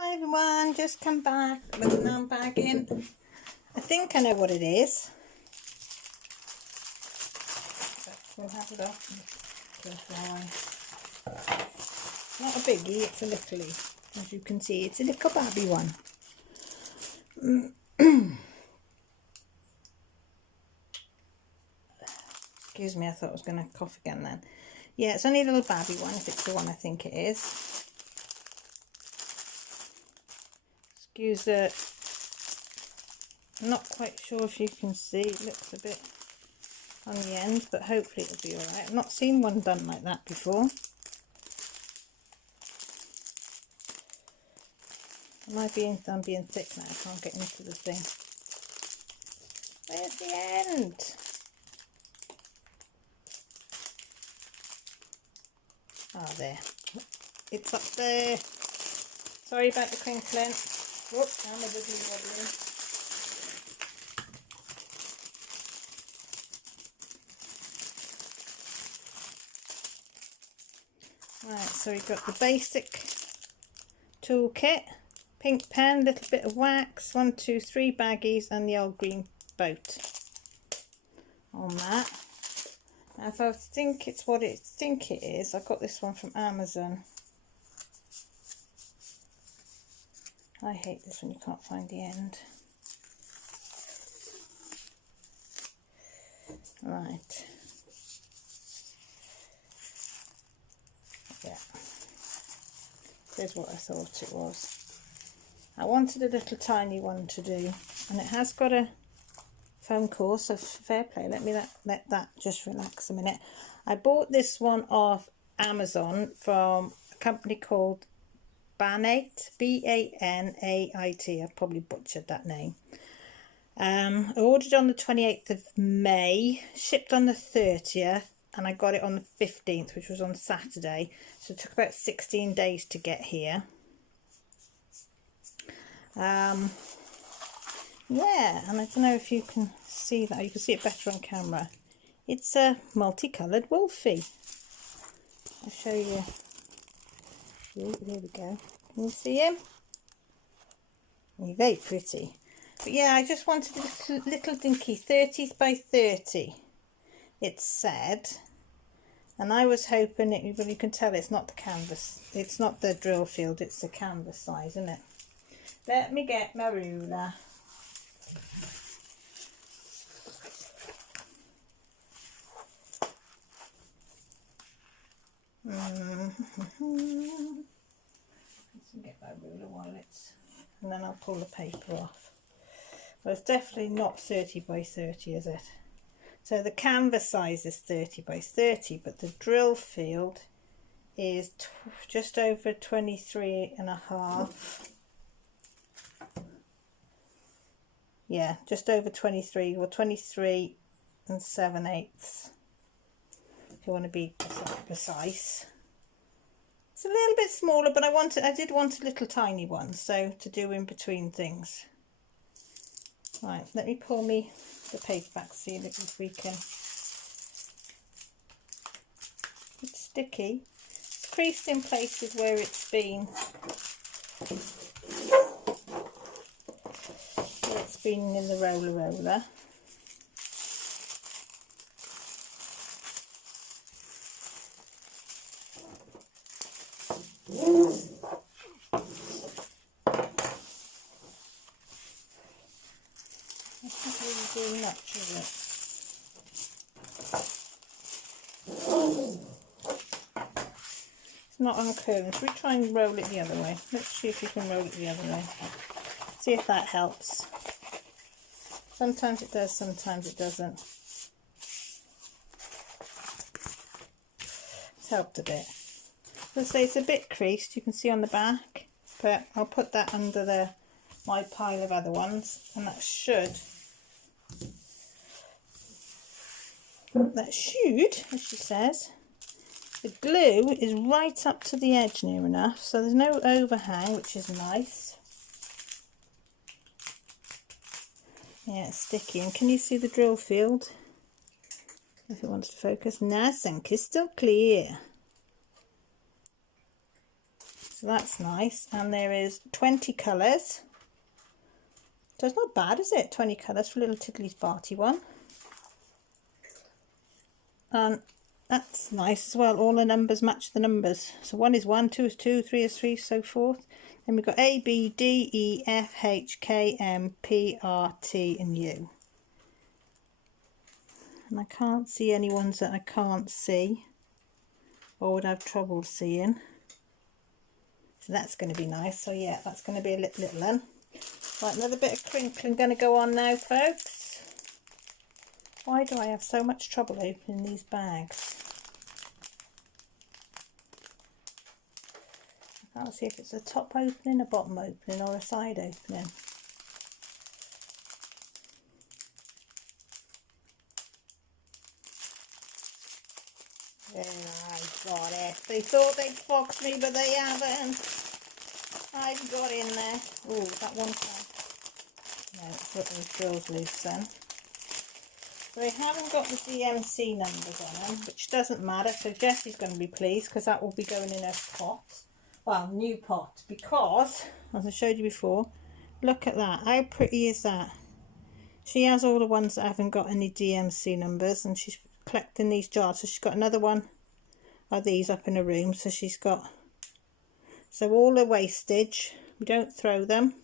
Hi everyone, just come back with an unbagging. I think I know what it is. We'll have it off. Not a biggie, it's a littly. As you can see, it's a little babby one. Excuse me, I thought I was going to cough again then. Yeah, it's only a little babby one, if it's the one I think it is. Excuse it. I'm not quite sure if you can see, it looks a bit on the end, but hopefully it'll be alright. I've not seen one done like that before. I'm being thick now, I can't get into the thing. Where's the end? Oh, there. It's up there. Sorry about the crinkling. Whoops, I'm a wibbly wobbly. Right, so we've got the basic toolkit, pink pen, little bit of wax, 1, 2, 3 baggies, and the old green boat on that. Now, if I think it's what I think it is, I got this one from Amazon. I hate this when you can't find the end. Right. Yeah. Here's what I thought it was. I wanted a little tiny one to do, and it has got a foam core, so fair play. Let that just relax a minute. I bought this one off Amazon from a company called Banait, B-A-N-A-I-T. I probably butchered that name. I ordered on the 28th of May, shipped on the 30th, and I got it on the 15th, which was on Saturday. So it took about 16 days to get here. Yeah, and I don't know if you can see that. You can see it better on camera. It's a multicoloured wolfie. I'll show you. Ooh, there we go. Can you see him? He's very pretty. But yeah, I just wanted a little dinky 30 by 30. It said, and I was hoping it. Well, you can tell it's not the canvas. It's not the drill field. It's the canvas size, isn't it? Let me get my ruler. Let's get my ruler while it's, and then I'll pull the paper off. Well, it's definitely not 30 by 30, is it? So the canvas size is 30 by 30, but the drill field is just over 23 and a half. Yeah, just over 23, or 23 and 7/8, if you want to be precise. It's a little bit smaller, but I did want a little tiny one, so to do in between things. Right, let me pull me the paper back, see if we can. It's sticky. It's creased in places where it's been. It's been in the roller. It's not really doing much, is it? It's not uncurling. Should we try and roll it the other way? Let's see if we can roll it the other way. See if that helps. Sometimes it does, sometimes it doesn't. It's helped a bit. Let's say it's a bit creased, you can see on the back, but I'll put that under my pile of other ones, and that should, as she says, the glue is right up to the edge near enough, so there's no overhang, which is nice. Yeah, it's sticky. And can you see the drill field? If it wants to focus, nice and crystal clear. So that's nice. And there is 20 colours. So it's not bad, is it? 20 colours for little Tiddly's Party one. And that's nice as well. All the numbers match the numbers. So 1 is 1, 2 is 2, 3 is 3, so forth. Then we've got A, B, D, E, F, H, K, M, P, R, T and U. And I can't see any ones that I can't see or would have trouble seeing. So that's going to be nice. So yeah, that's going to be a little one. Right, another bit of crinkling going to go on now, folks. Why do I have so much trouble opening these bags? I can't see if it's a top opening, a bottom opening or a side opening. There, I got it. They thought they'd fox me, but they haven't. I've got in there. Oh, that one side. No, let's put those drills loose then. So they haven't got the DMC numbers on them, which doesn't matter. So Jessie's going to be pleased because that will be going in her pot. Well, new pot. Because, as I showed you before, look at that. How pretty is that? She has all the ones that haven't got any DMC numbers, and she's collecting these jars. So she's got another one of these up in her room. So she's got, so all the wastage, we don't throw them.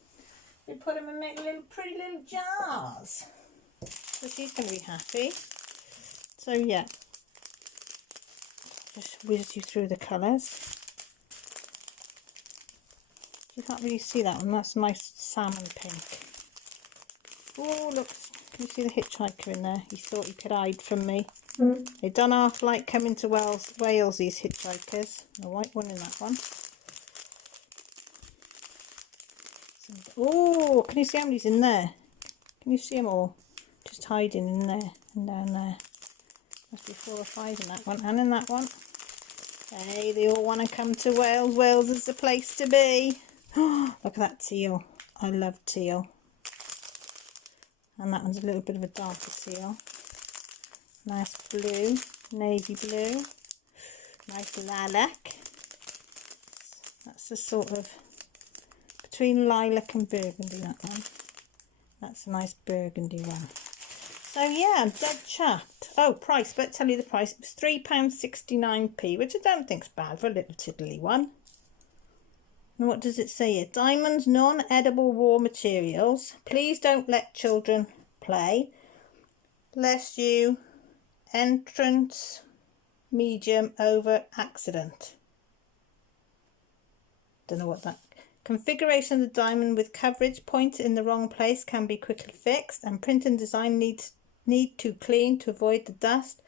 We put them and make little pretty little jars. So she's going to be happy. So yeah, just whiz you through the colours. You can't really see that one. That's a nice salmon pink. Oh look, can you see the hitchhiker in there? He thought he could hide from me. They don't half like coming to Wales, these hitchhikers. A white one in that one. Oh, can you see how many's in there? Can you see them all? Just hiding in there and down there. Must be 4 or 5 in that one and in that one. Hey, they all want to come to Wales. Wales is the place to be. Oh, look at that teal. I love teal. And that one's a little bit of a darker teal. Nice blue, navy blue. Nice lilac. That's the sort of between lilac and burgundy, that one. That's a nice burgundy one. So yeah, I'm dead chuffed. Oh, price, but tell you the price. It was £3.69p, which I don't think's bad for a little tiddly one. And what does it say here? Diamonds, non-edible raw materials. Please don't let children play. Lest you entrance medium over accident. Don't know what that. Configuration of the diamond with coverage pointed in the wrong place can be quickly fixed, and print and design need to clean to avoid the dust,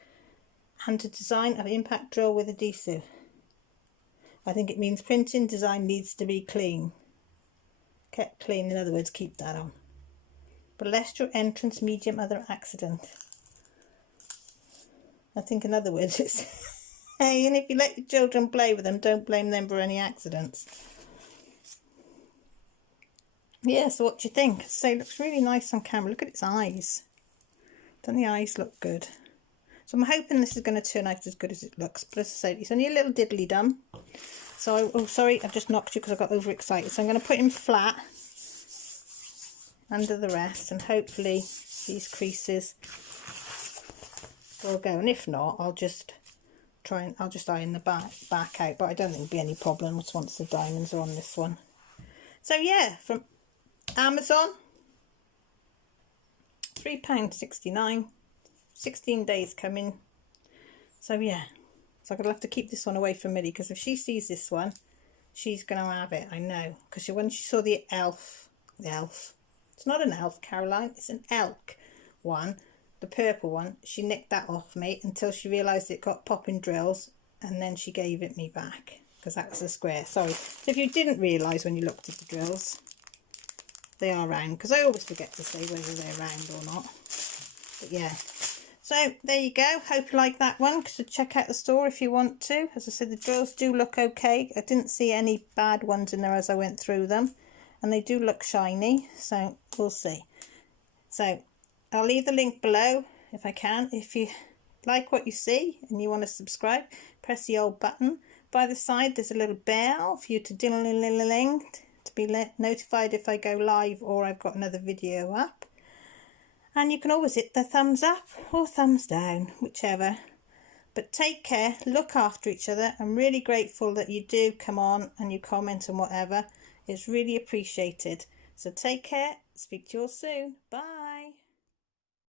and to design an impact drill with adhesive. I think it means printing design needs to be clean. Kept clean, in other words, keep that on. But lest your entrance medium other accident. I think in other words it's hey, and if you let your children play with them, don't blame them for any accidents. Yeah, so what do you think? So it looks really nice on camera. Look at its eyes. Don't the eyes look good? So I'm hoping this is going to turn out as good as it looks. But as I say, it's only a little diddly dum. So, oh sorry, I've just knocked you because I got overexcited. So I'm going to put him flat under the rest, and hopefully these creases will go. And if not, I'll just iron the back out. But I don't think there'll be any problems once the diamonds are on this one. So yeah, from Amazon, £3.69, 16 days coming. So yeah, so I'm going to have to keep this one away from Millie, because if she sees this one, she's going to have it, I know. Because when she saw the elf, it's not an elf, Caroline, it's an elk one, the purple one, she nicked that off me until she realised it got popping drills, and then she gave it me back, because that's a square. Sorry, if you didn't realise when you looked at the drills, they are round, because I always forget to say whether they're round or not. But yeah, so there you go. Hope you like that one. So check out the store if you want to. As I said, the drills do look okay. I didn't see any bad ones in there as I went through them, and they do look shiny, so we'll see. So I'll leave the link below if I can. If you like what you see and you want to subscribe, press the old button. By the side there's a little bell for you to ding-a-ling-ling-ling to be notified if I go live or I've got another video up. And you can always hit the thumbs up or thumbs down, whichever. But take care, look after each other. I'm really grateful that you do come on and you comment and whatever. It's really appreciated. So take care, speak to you all soon. Bye.